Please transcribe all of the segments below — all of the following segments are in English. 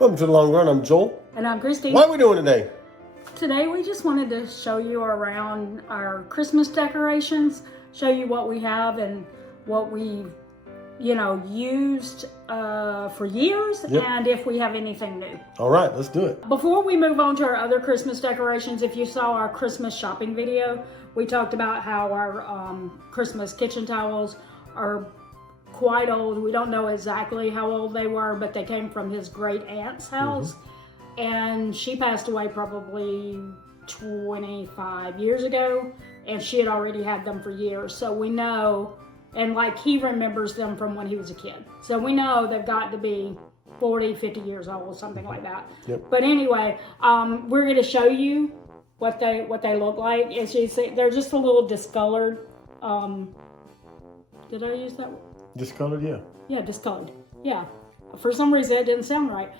Welcome to the Long Run. I'm Joel. And I'm Christy. What are we doing today? Today we just wanted to show you around our Christmas decorations, show you what we have and what we've, used for years, and if we have anything new. All right, let's do it. Before we move on to our other Christmas decorations, if you saw our Christmas shopping video, we talked about how our Christmas kitchen towels are quite old. We don't know exactly how old they were, but they came from his great aunt's house. And she passed away probably 25 years ago, and she had already had them for years. So we know, and like he remembers them from when he was a kid. So we know they've got to be 40, 50 years old, something like that. But anyway, we're going to show you what they look like. As you see, they're just a little discolored. Did I use that word? Discolored, yeah. Yeah, discolored. Yeah. For some reason, it didn't sound right.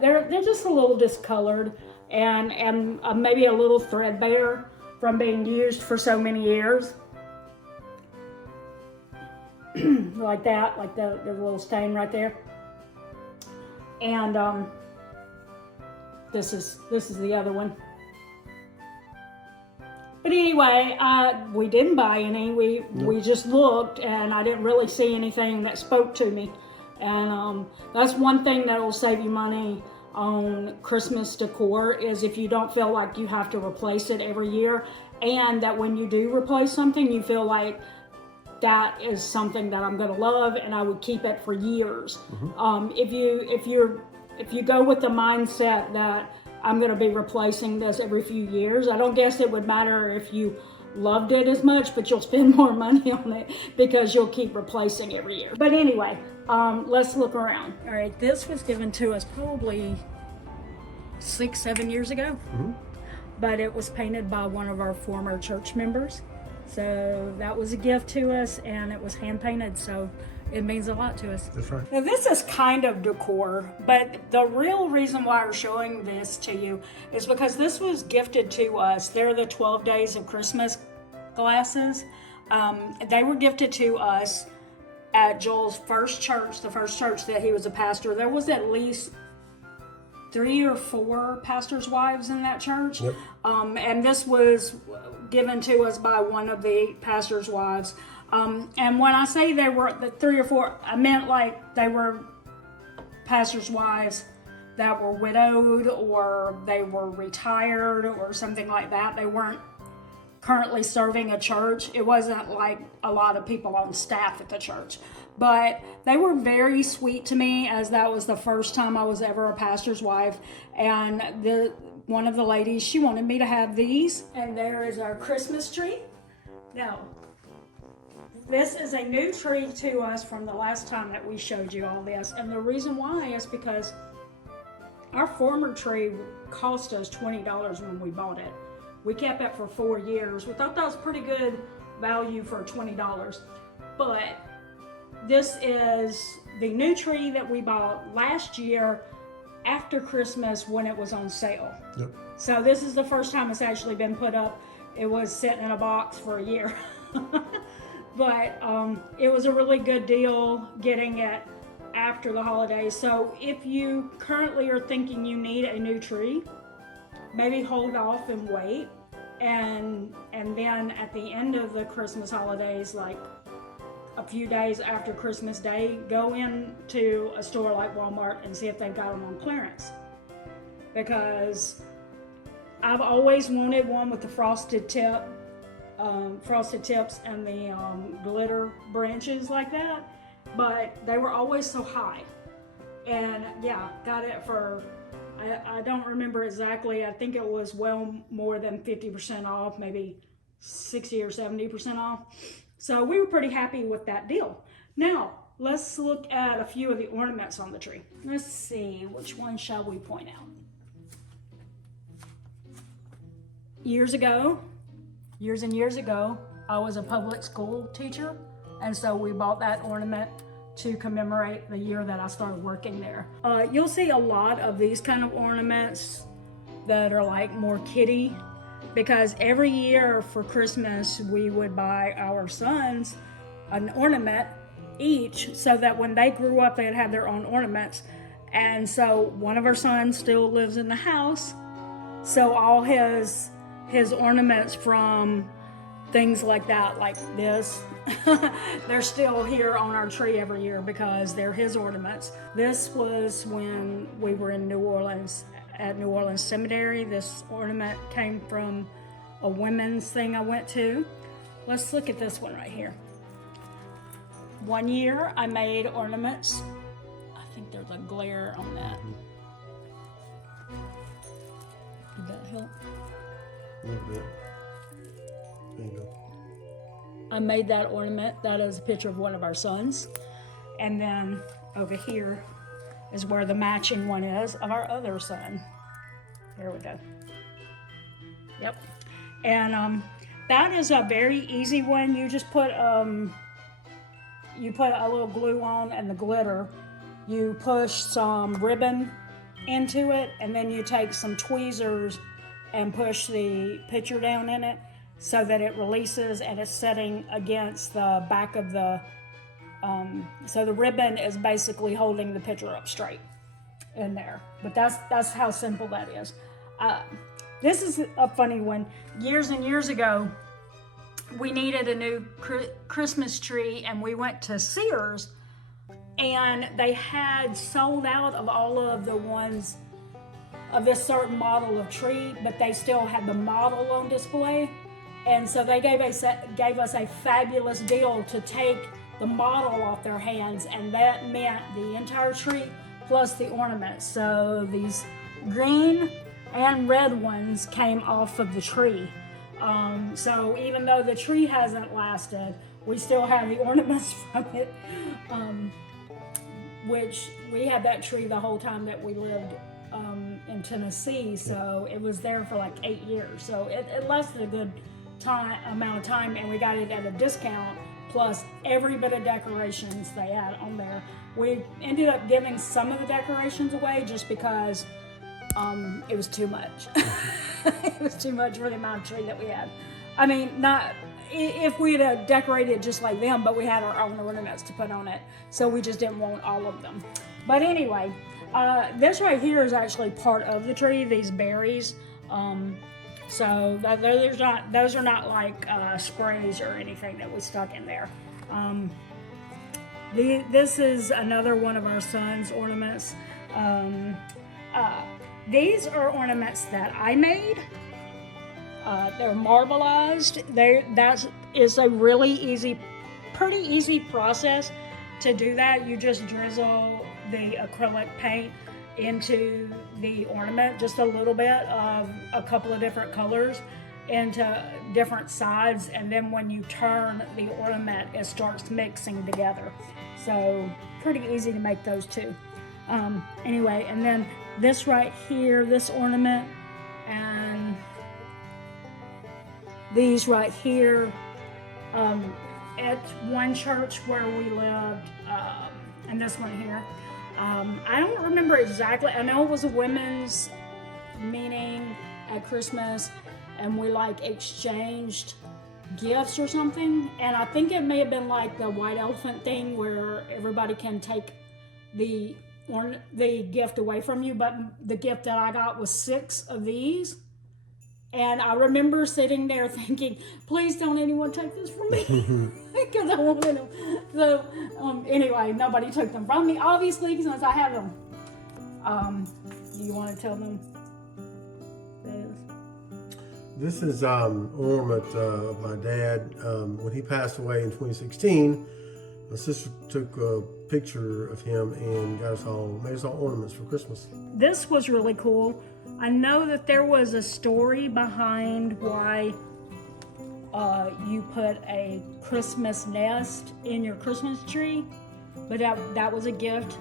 They're just a little discolored and maybe a little threadbare from being used for so many years. Like that, like the little stain right there. And this is the other one. But anyway, we didn't buy any. We just looked, and I didn't really see anything that spoke to me. And that's one thing that will save you money on Christmas decor, is if you don't feel like you have to replace it every year, and that when you do replace something, you feel like that is something that I'm going to love, and I would keep it for years. If you go with the mindset that I'm going to be replacing this every few years, I don't guess it would matter if you loved it as much, but you'll spend more money on it because you'll keep replacing every year. But anyway, let's look around. All right, this was given to us probably 6-7 years ago, but it was painted by one of our former church members. So that was a gift to us, and it was hand painted, so it means a lot to us. That's right. Now this is kind of decor, but the real reason why we're showing this to you is because this was gifted to us. They're the 12 Days of Christmas glasses. They were gifted to us at Joel's first church, the first church that he was a pastor. There was at least 3 or 4 pastors' wives in that church. And this was given to us by one of the pastors' wives. And when I say they were the 3 or 4, I meant like they were pastors' wives that were widowed, or they were retired or something like that. They weren't currently serving a church. It wasn't like a lot of people on staff at the church. But they were very sweet to me, as that was the first time I was ever a pastor's wife. And one of the ladies, she wanted me to have these. And there is our Christmas tree. Now, this is a new tree to us from the last time that we showed you all this. And the reason why is because our former tree cost us $20 when we bought it. We kept it for 4 years. We thought that was pretty good value for $20. But this is the new tree that we bought last year after Christmas when it was on sale. So this is the first time it's actually been put up. It was sitting in a box for a year. But it was a really good deal getting it after the holidays. So if you currently are thinking you need a new tree, maybe hold off and wait. And then at the end of the Christmas holidays, like a few days after Christmas Day, go into a store like Walmart and see if they've got them on clearance. Because I've always wanted one with the frosted tips and the glitter branches like that, but they were always so high. And yeah, got it for, I don't remember exactly, I think it was well more than 50% off, maybe 60 or 70% off. So we were pretty happy with that deal. Now, let's look at a few of the ornaments on the tree. Let's see, which one shall we point out? Years and years ago, I was a public school teacher, and so we bought that ornament to commemorate the year that I started working there. You'll see a lot of these kind of ornaments that are like more kiddie, because every year for Christmas we would buy our sons an ornament each, so that when they grew up they'd have their own ornaments. And so one of our sons still lives in the house. So all his ornaments from things like that, like this, they're still here on our tree every year because they're his ornaments. This was when we were in New Orleans, at New Orleans Cemetery. This ornament came from a women's thing I went to. Let's look at this one right here. One year I made ornaments. I think there's a glare on that. Did that help? A little bit. There you go. I made that ornament. That is a picture of one of our sons. And then over here is where the matching one is of our other son. There we go. Yep. And that is a very easy one. You just put a little glue on and the glitter. You push some ribbon into it, and then you take some tweezers and push the picture down in it so that it releases and it's setting against the back of the, so the ribbon is basically holding the picture up straight in there. But that's how simple that is. This is a funny one. Years and years ago, we needed a new Christmas tree, and we went to Sears, and they had sold out of all of the ones of this certain model of tree, but they still had the model on display. And so they gave us a fabulous deal to take the model off their hands, and that meant the entire tree plus the ornaments. So these green and red ones came off of the tree. So even though the tree hasn't lasted, we still have the ornaments from it, which we had that tree the whole time that we lived in Tennessee. So it was there for like 8 years. So it lasted a good amount of time, and we got it at a discount, plus every bit of decorations they had on there. We ended up giving some of the decorations away just because it was too much. It was too much for the amount of tree that we had. I mean, not if we'd have decorated just like them, but we had our own ornaments to put on it, so we just didn't want all of them. But anyway, this right here is actually part of the tree, these berries. So those are not like sprays or anything that we stuck in there. This is another one of our son's ornaments. These are ornaments that I made. They're marbleized. That is a really pretty easy process to do that. You just drizzle the acrylic paint into the ornament, just a little bit of a couple of different colors into different sides, and then when you turn the ornament, it starts mixing together. So pretty easy to make those too. Anyway, and then this right here, this ornament, and these right here, at one church where we lived, and this one here. I don't remember exactly. I know it was a women's meeting at Christmas, and we like exchanged gifts or something. And I think it may have been like the white elephant thing where everybody can take the gift away from you. But the gift that I got was 6 of these. And I remember sitting there thinking, please don't anyone take this from me, because I wanted them. So anyway, nobody took them from me, obviously, since I have them. Do you want to tell them this? This is ornament of my dad. When he passed away in 2016, my sister took a picture of him and made us all ornaments for Christmas. This was really cool. I know that there was a story behind why you put a Christmas nest in your Christmas tree, but that was a gift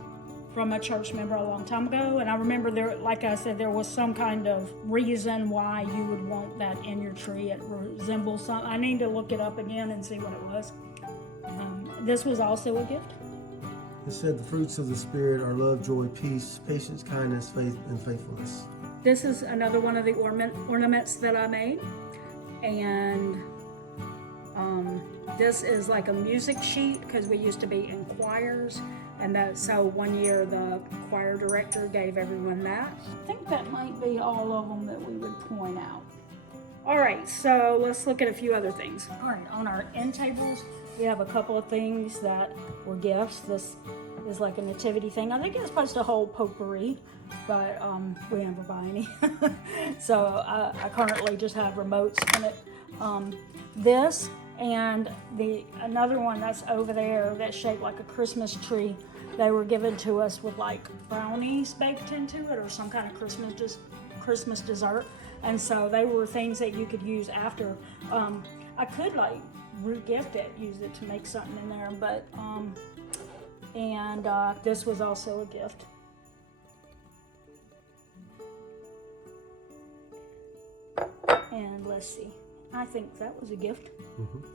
from a church member a long time ago. And I remember there, like I said, there was some kind of reason why you would want that in your tree. It resembles something. I need to look it up again and see what it was. This was also a gift. It said the fruits of the Spirit are love, joy, peace, patience, kindness, faith, and faithfulness. This is another one of the ornaments that I made. And this is like a music sheet, because we used to be in choirs. So one year the choir director gave everyone that. I think that might be all of them that we would point out. All right, so let's look at a few other things. All right, on our end tables, we have a couple of things that were gifts. This is like a nativity thing. I think it's supposed to hold potpourri, but we never buy any. So I currently just have remotes in it. This and another one that's over there that's shaped like a Christmas tree. They were given to us with like brownies baked into it or some kind of Christmas dessert. And so they were things that you could use after. I could like re-gift it, use it to make something in there, but this was also a gift. And let's see, I think that was a gift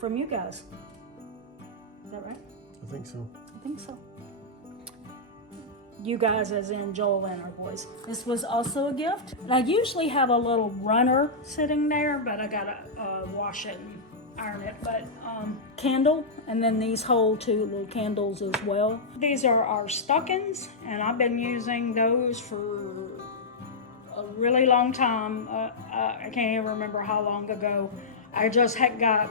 from you guys. Is that right? I think so. I think so. You guys as in Joel and our boys. This was also a gift. And I usually have a little runner sitting there, but I gotta wash it and iron it. But candle, and then these hold 2 little candles as well. These are our stockings, and I've been using those for a really long time. I can't even remember how long ago. I just had got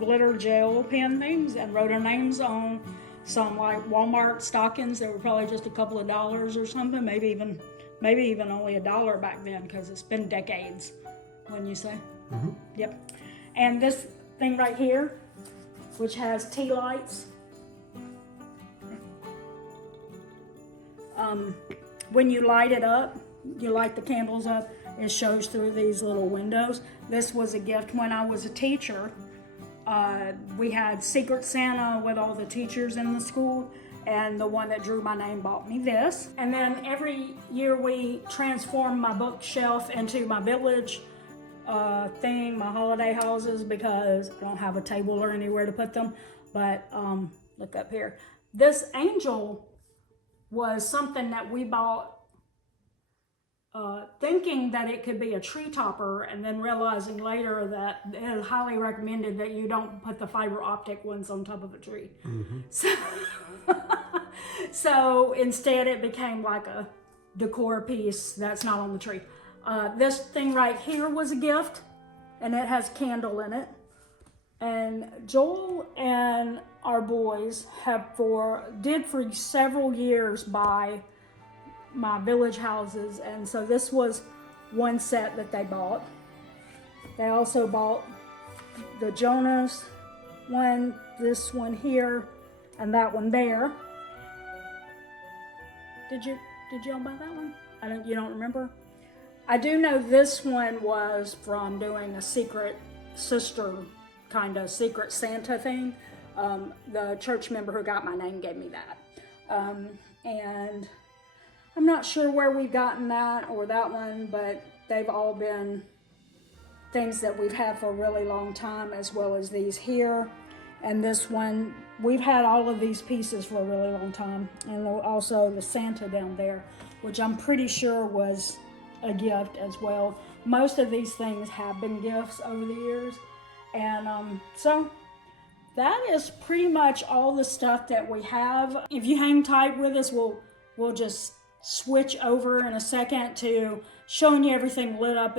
glitter gel pen things and wrote our names on some like Walmart stockings that were probably just a couple of dollars or something, maybe even only $1 back then, because it's been decades, wouldn't you say? Yep. And this thing right here, which has tea lights. When you light it up, you light the candles up, it shows through these little windows. This was a gift when I was a teacher. We had Secret Santa with all the teachers in the school, and the one that drew my name bought me this. And then every year we transform my bookshelf into my village thing, my holiday houses, because I don't have a table or anywhere to put them. But look up here. This angel was something that we bought thinking that it could be a tree topper, and then realizing later that it is highly recommended that you don't put the fiber optic ones on top of a tree. So instead it became like a decor piece that's not on the tree. This thing right here was a gift, and it has candle in it. And Joel and our boys did for several years buy my village houses, and so this was one set that they bought. They also bought the Jonas one, this one here, and that one there. Did y'all buy that one? You don't remember? I do know this one was from doing a secret sister, kind of secret Santa thing. The church member who got my name gave me that. And I'm not sure where we've gotten that or that one, but they've all been things that we've had for a really long time, as well as these here. And this one, we've had all of these pieces for a really long time. And also the Santa down there, which I'm pretty sure was a gift as well. Most of these things have been gifts over the years. And so that is pretty much all the stuff that we have. If you hang tight with us, we'll just switch over in a second to showing you everything lit up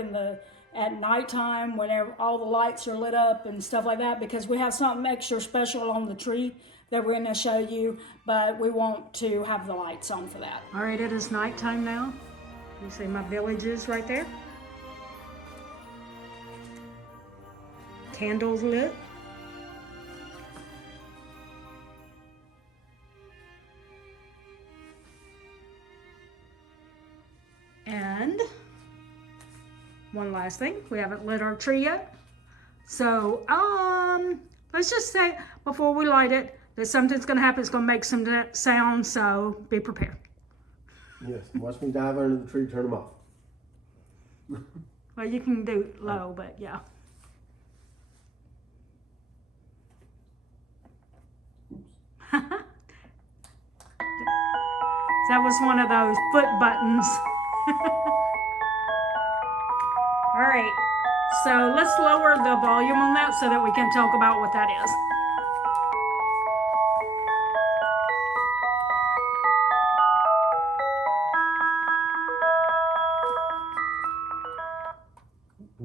at nighttime, whenever all the lights are lit up and stuff like that, because we have something extra special on the tree that we're going to show you, but we want to have the lights on for that. All right, it is nighttime now. You see my villages right there. Candles lit. And one last thing, we haven't lit our tree yet. So, let's just say before we light it that something's gonna happen. It's gonna make some sound, so be prepared. Yes, watch me dive under the tree, turn them off. Well, you can do it low, but yeah. That was one of those foot buttons. All right, so let's lower the volume on that so that we can talk about what that is.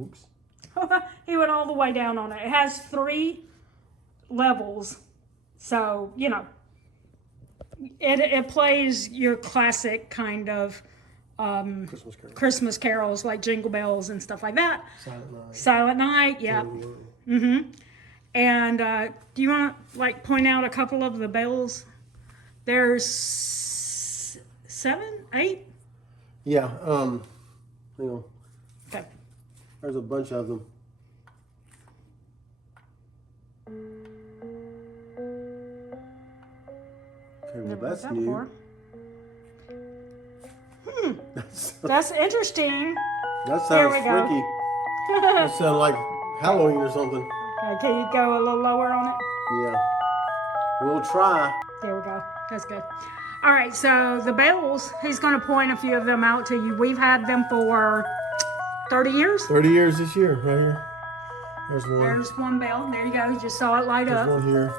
Oops. He went all the way down on it. It has 3 levels. So, you know, it plays your classic kind of Christmas carols like Jingle Bells and stuff like that. Silent Night. Silent Night, yeah. And do you want to like point out a couple of the bells? There's 7, 8. Yeah. You know, Okay. there's a bunch of them. Okay, well that's That new. before. That's interesting. That There sounds we go. freaky. That sounds like Halloween or something. Okay, can you go a little lower on it? Yeah. We'll try. There we go. That's good. All right, so the bells, he's going to point a few of them out to you. We've had them for 30 years. 30 years this year, right here. There's one. There's one bell. There you go. You just saw it light There's up. one here.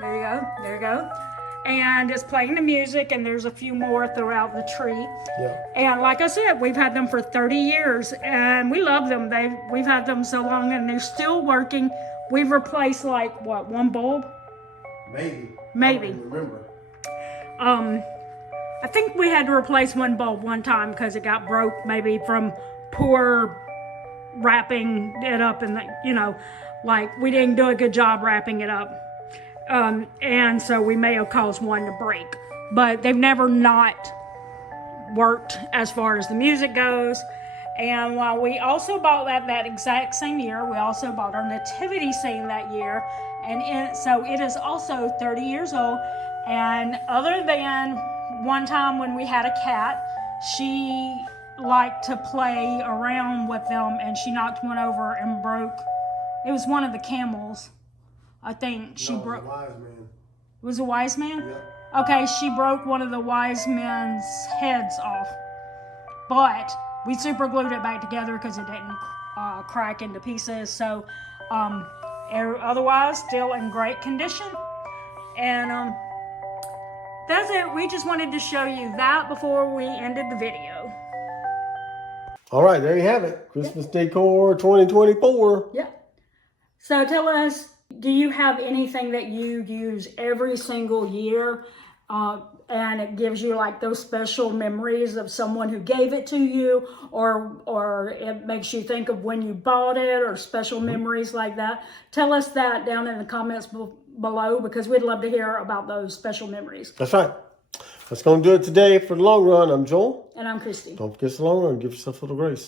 There you go. There you go. And it's playing the music, and there's a few more throughout the tree. Yeah. And like I said, we've had them for 30 years, and we love them. We've had them so long, and they're still working. We've replaced like what, 1 bulb? Maybe. Maybe. I don't remember. I think we had to replace 1 bulb one time because it got broke, maybe from poor wrapping it up, and you know, like we didn't do a good job wrapping it up. And so we may have caused one to break, but they've never not worked as far as the music goes. And while we also bought that exact same year, we also bought our nativity scene that year, and so it is also 30 years old. And other than one time when we had a cat, she liked to play around with them, and she knocked one over and broke. It was one of the camels. I think she broke. It was a wise man. It was a wise man? Yeah. Okay, she broke one of the wise men's heads off. But we super glued it back together because it didn't crack into pieces. So otherwise, still in great condition. And that's it. We just wanted to show you that before we ended the video. All right, there you have it. Christmas decor 2024. Yeah. So tell us, do you have anything that you use every single year and it gives you like those special memories of someone who gave it to you, or it makes you think of when you bought it, or special memories like that? Tell us that down in the comments below, because we'd love to hear about those special memories. That's right. That's going to do it today for the long run. I'm Joel. And I'm Christy. Don't forget the long run. Give yourself a little grace.